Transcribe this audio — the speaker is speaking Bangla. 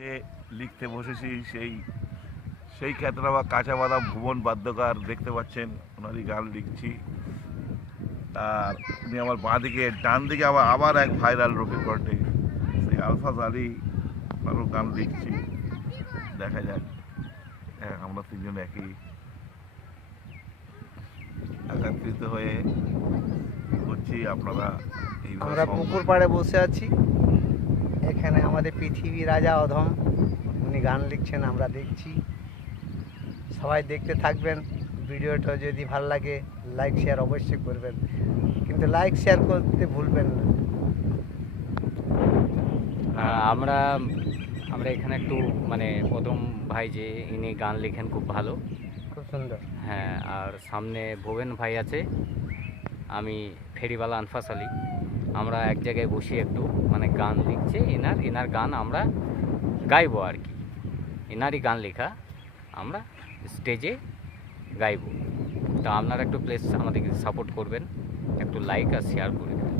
সে লিখতে বসেছি সেই সেই খ্যাতরা বা কাঁচা বাদাম ভুবন বাদ্যকার দেখতে পাচ্ছেন, ওনারই গান লিখছি। আর উনি আমার বাঁ দিকে, ডান দিকে আবার আবার এক ভাইরাল রফিক কণ্ঠে সেই আলফাজ আলী, ওনারও গান লিখছি। দেখা যাক, হ্যাঁ আমরা তিনজন একই একত্রিত হয়ে করছি। আপনারা আমরা পুকুর পাড়ে বসে আছি। এখানে আমাদের পৃথিবী রাজা অধম, উনি গান লিখছেন, আমরা দেখছি। সবাই দেখতে থাকবেন। ভিডিওটা যদি ভালো লাগে লাইক শেয়ার অবশ্যই করবেন, কিন্তু লাইক শেয়ার করতে ভুলবেন না। আমরা আমরা এখানে একটু মানে অদম ভাই যে ইনি গান লেখেন খুব ভালো, খুব সুন্দর। হ্যাঁ। আর সামনে ভুবন ভাই আছে, আমি ফেরিওয়ালা আনফাস আলী। আমরা এক জায়গায় বসে একটু মানে গান লিখছে, এনার গান আমরা গাইবো আর কি। এনারই গান লেখা আমরা স্টেজে গাইবো। তা আপনারা একটু প্লিজ আমাদেরকে সাপোর্ট করবেন, একটু লাইক আর শেয়ার করে দেবেন।